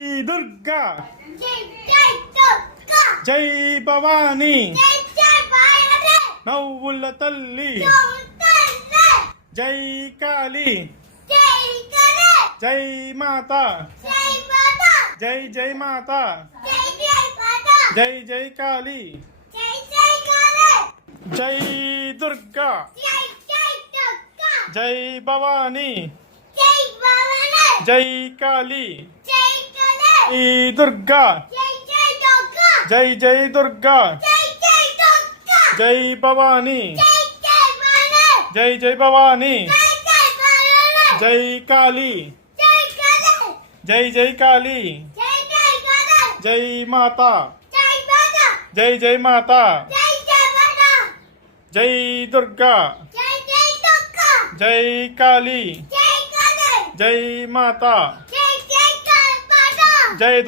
దుర్గా దుర్గా జై భవానీ జై భవానీ నవ్వుల తల్లి జై కాళీ జై కాళీ జై మాత జై మాతా జై జై మాత జై జై మాతా జై జై కాళీ జై జై కాళీ జై దుర్గా జై దుర్గా జై భవానీ జై భవానీ జై కాళీ జై కాళీ దుర్గా జై జై దుర్గా జై జై దుర్గా జై జై దుర్గా జై భవానీ జై జై భవానీ జై జై భవానీ జై జై భవానీ జై కాళీ జై కాళీ జై జై కాళీ జై జై కాళీ జై మాత జై మాతా జై జై మాత జై జై మాతా జై దుర్గా జై జై దుర్గా జై కాళీ జై కాళీ జై మాత జై జై మాతా జై